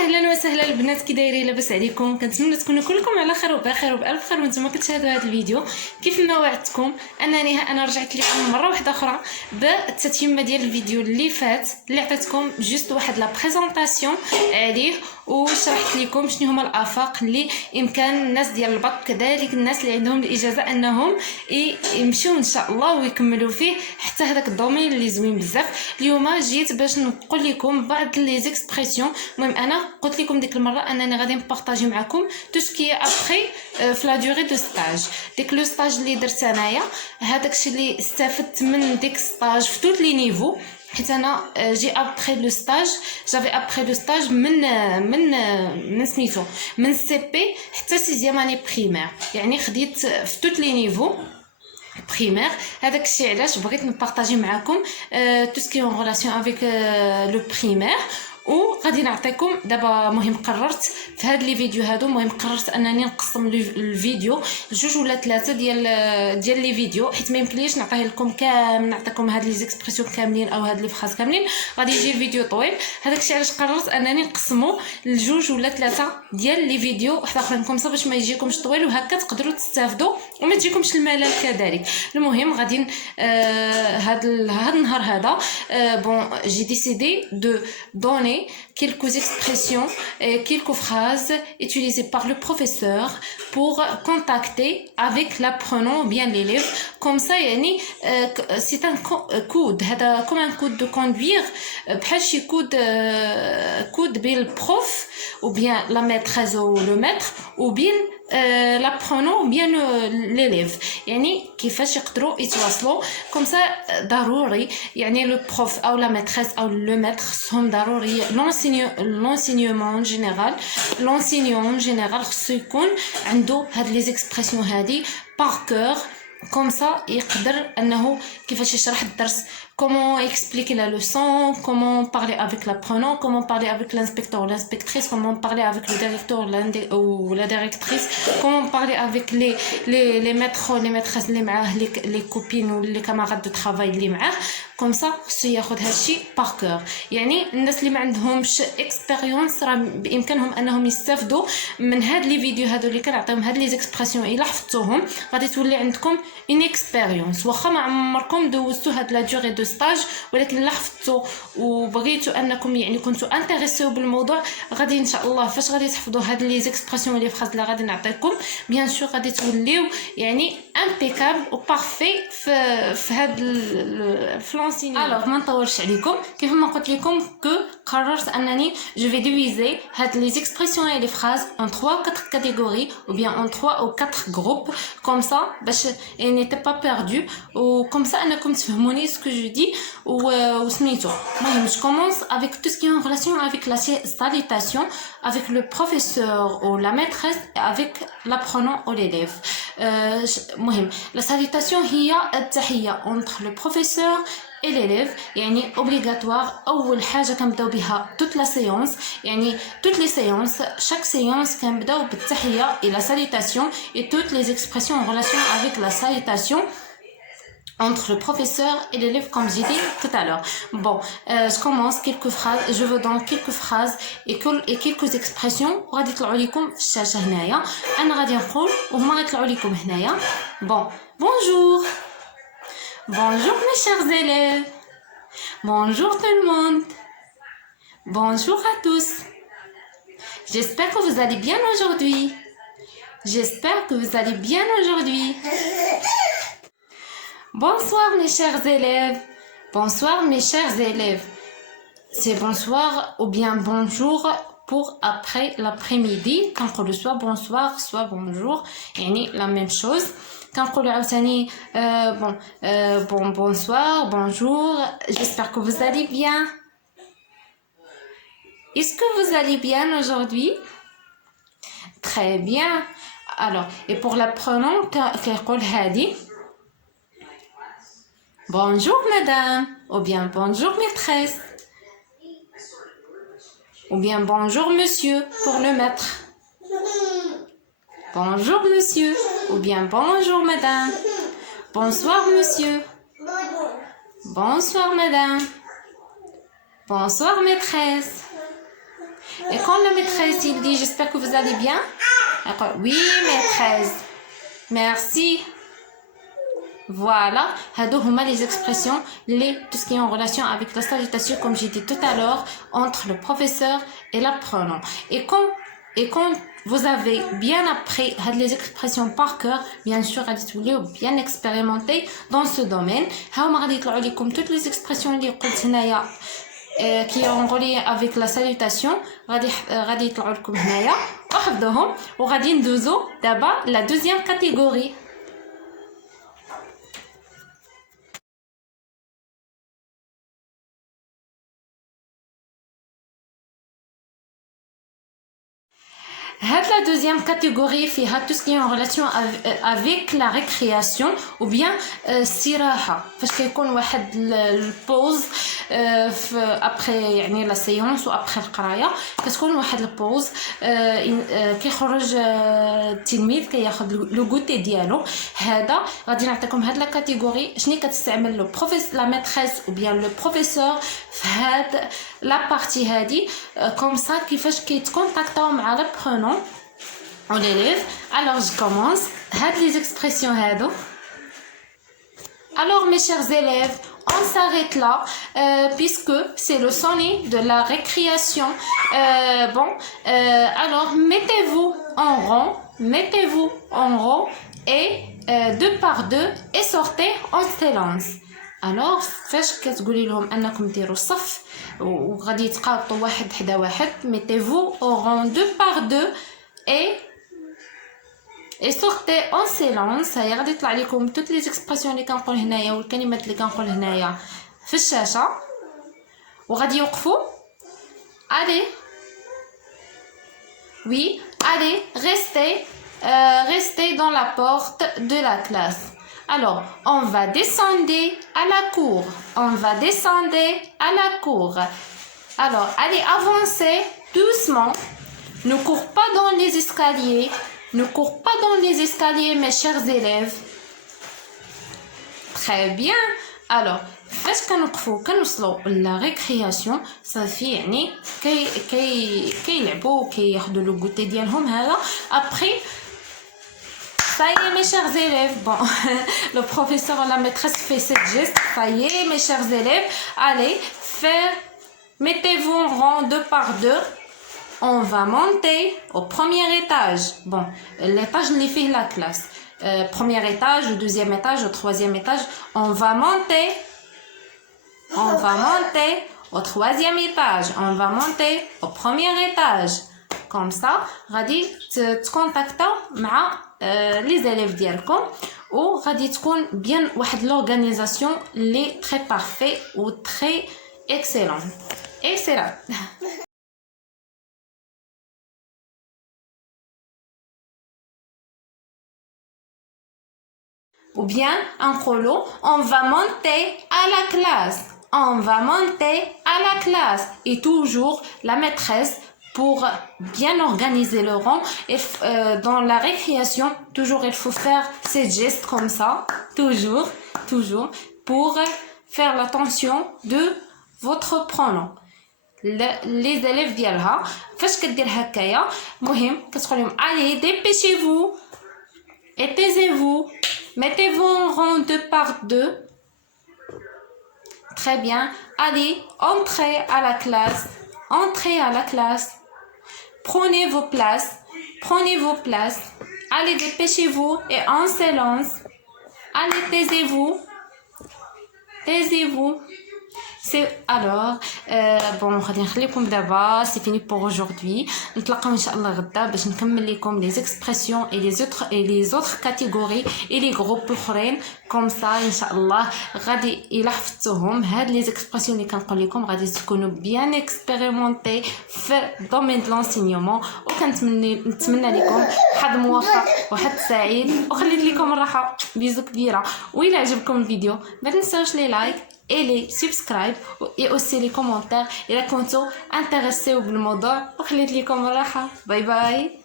اهلا وسهلا البنات، كي دايرين؟ لاباس عليكم؟ كنتمنى تكونوا كلكم على خير وبخير وبالف خير وانتم كتشاهدوا هذا الفيديو. كيف ما وعدتكم انا رجعت لكم مره واحده اخرى بالتتمه ديال الفيديو اللي فات، اللي عطيتكم جوست واحد لا بريزونطاسيون عليه وشرحت لكم شنو هما الافاق اللي امكان الناس ديال البط كذلك الناس اللي عندهم الاجازه انهم يمشيو ان شاء الله ويكملوا فيه حتى هذاك الدومين اللي زوين بزاف. اليوم جيت باش نقول لكم بعض لي زيكسبرسيون. المهم انا قلت لكم ديك المره انني غادي نبارطاجي معكم تو سكي ابري في لا دوري دو ستاج. ديك لو ستاج اللي درت انايا، هذاك الشيء اللي استفدت من ديك ستاج في توت لي نيفو، حيت انا جي ابري لو ستاج جافي ابري لو ستاج من سميتو من سي بي حتى سيزيام اني بريمير، يعني خديت في توت لي نيفو بريمير. هذاك الشيء علاش بغيت نبارطاجي معكم تو سكي اون ريلاسيون افيك لو بريمير. وغادي نعطيكم دابا. مهم قررت في هاد لي فيديو هادو، مهم قررت انني نقسم الفيديو لجوج ولا ثلاثه ديال لي فيديو، حيت ما يمكنليش نعطيه لكم كامل، نعطيكم هاد لي زيكسبرسيون كاملين او هاد لي فراز كاملين، غادي يجي الفيديو طويل. هذاك الشيء علاش قررت انني نقسمو لجوج ولا ثلاثه ديال لي فيديو واحد اخرين كومسا باش ما يجيكمش طويل وهكا تقدروا تستافدوا وما تجيكمش الملل كذلك. المهم غادي هاد النهار هذا بون جي ديسيدي دو دوني quelques expressions et quelques phrases utilisées par le professeur pour contacter avec l'apprenant ou bien l'élève. Comme ça, yani, c'est un code, comme un code de conduire, بحال شي code بين البروف ou bien la maîtresse ou le maître ou bien l'apprenant ou bien l'élève، يعني كيفاش يقدروا يتواصلوا. كوم سا ضروري يعني لو بروف او لا ماتريس او لو ماتر خصهم ضروري لونسينيومون جينيرال، لونسينيون جينيرال خصو يكون عنده هاد لي زيكسبرسيون هادي باغ كور. كوم سا يقدر انه كيفاش يشرح الدرس، comment expliquer la leçon, comment parler avec l'apprenant, comment parler avec l'inspecteur ou l'inspectrice, comment parler avec le directeur ou la directrice, comment parler avec les maîtres ou les maîtresses اللي معاه، les copines ou les camarades de travail اللي معاه. كوم سا خصو ياخذ هادشي باغ كور. يعني الناس اللي ما عندهمش اكسبيريونس راه بامكانهم انهم يستافدوا من هاد لي فيديو هادو اللي كنعطيهم هاد لي زيكسبرسيون. الا حفظتوهم غادي تولي عندكم اون اكسبيريونس، واخا ما عمركم دوزتوا هاد لا دوري دو ستاج، ولكن الا حفظتوا وبغيتوا انكم يعني كنتوا انتريسيو بالموضوع، غادي ان شاء الله فاش غادي تحفظوا هاد لي زيكسبرسيون لي فراز اللي غادي نعطيكم بيان سور غادي توليو يعني امبيكابل و بارفي في هاد الفلانسينيو. الوغ ما نطولش عليكم، كيف ما قلت لكم قررت انني جو في ديفيزي هاد لي زيكسبرسيون اي لي فراز en 3 4 catégories ou bien en 3 ou 4 groupes comme ça باش n'était pas perdu ou comme ça انكم تفهموني ce que je dis ou سميتو. المهم je commence avec tout ce qui est en relation avec la salutation avec le professeur ou la maîtresse avec l'apprenant ou l'élève. المهم la salutation هي التحية entre le professeur et l'élève، يعني obligatoire. أول حاجة كنبداو بها toute la séance، يعني toutes les séances، chaque séance كنبداو بالتحية et la salutation et toutes les expressions en relation avec la salutation entre le professeur et l'élève comme j'ai dit tout à l'heure. Bon, je commence quelques phrases, je veux donc quelques phrases et quelques expressions وغادي يطلعوا لكم في الشاشة هنايا. أنا غادي نقول وهما غيطلعوا لكم هنايا. Bon, bonjour. Bonjour mes chers élèves. Bonjour tout le monde. Bonjour à tous. J'espère que vous allez bien aujourd'hui. J'espère que vous allez bien aujourd'hui. Bonsoir mes chers élèves. Bonsoir mes chers élèves. C'est bonsoir ou bien bonjour pour après l'après-midi. Quand on soit bonsoir, soit bonjour, يعني la même chose. كنقولوا عاوتاني bonsoir, bonjour, j'espère que vous allez bien. Est-ce que vous allez bien aujourd'hui? Très bien. Alors, et pour l'apprenant كيقول هادي bonjour madame ou bien bonjour maîtresse ou bien bonjour monsieur pour le maître. Bonjour monsieur ou bien bonjour madame. Bonsoir monsieur. Bonsoir madame. Bonsoir maîtresse. Et quand la maîtresse il dit j'espère que vous allez bien, oui maîtresse, merci. Voilà, هما les expressions, tout ce qui est en relation avec la salutation, comme j'ai dit tout à l'heure, entre le professeur et l'apprenant. Et quand vous avez bien appris les expressions par cœur, bien sûr, vous allez bien expérimenter dans ce domaine. Toutes les expressions qui ont relié avec la salutation, d'abord la deuxième catégorie. La deuxième catégorie fait tout ce qui est en relation avec la récréation ou bien السراحة فاش كيكون واحد البوز après يعني la séance ou après القرايه كتكون واحد البوز كيخرج التلميذ كياخذ لو غوتي ديالو. هذا غادي نعطيكم هاد لا كاتيجوري شنو كتستعمل لو بروفيس لا ميتريس ou bien لو بروفيسور في هاد لا بارتي هادي كوم سا كيفاش كيتكونتاكطاو مع l'apprenant ou l'élève. Alors je commence. Les expressions هادو. Alors mes chers élèves, on s'arrête là puisque c'est le sonnet de la récréation. Alors mettez-vous en rang et deux par deux et sortez en silence. Alors فاش كتقولي لهم انكم ديروا الصف وغادي يتقاطوا واحد حدا واحد, mettez-vous au rang deux par deux et sortez en silence. هيا غادي يطلع لكم toutes les expressions اللي كنقول هنايا والكلمات اللي كنقول هنايا في الشاشه وغادي يوقفوا. allez oui allez restez dans la porte de la classe. Alors on va descendre à la cour, alors allez avancer doucement, ne cours pas dans les escaliers, mes chers élèves. Très bien. Alors فاش كنوصلوا لا ريكرياسيون صافي يعني كيلعبوا كياخذوا لو غوتي ديالهم هذا. après ça y est mes chers élèves, bon le professeur ou la maîtresse fait ce geste. Ça y est mes chers élèves, allez mettez-vous en rang deux par deux. On va monter au premier étage. Bon, l'étage اللي فيه la classe. Premier étage, au deuxième étage, au troisième étage. On va monter au troisième étage. On va monter au premier étage. Comme ça, غادي تكونتاكتاو مع les élèves ديالكم وغادي تكون bien واحد l'organisation اللي très parfait ou très excellent. Ou bien en colo, on va monter à la classe. Et toujours la maîtresse pour bien organiser le rang. Et dans la récréation, toujours il faut faire ces gestes comme ça, toujours pour faire l'attention de votre pronom. Les élèves ديالها فاش كدير هكايا مهم كتقول لهم allez dépêchez-vous et taisez-vous. Mettez-vous en rang deux par deux. Très bien. Allez, entrez à la classe. Prenez vos places. Allez, dépêchez-vous et en silence. Allez, taisez-vous. Alors bon غادي نخليكم دابا سي فيني بور اجوردي. نتلاقاو ان شاء الله غدا باش نكمل لكم لي زيكسبرسيون اي لي زوتر كاتيجوري اي لي جروب الاخرين. كوم سا ان شاء الله غادي الا حفظتوهم هاد لي زيكسبرسيون اللي كنقول لكم غادي تكونوا بيان اكسبيريمونتي في دومين دو لونسينيومون. نتمنى لكم حظ موفق وحظ سعيد وخليت لكم الراحه. بيزو كبيره. وإلا عجبكم الفيديو ما تنساوش لي لايك et les subscribe et aussi les commentaires. Et là, كنتو intéressés بالموضوع وخليت لكم الراحة. باي باي.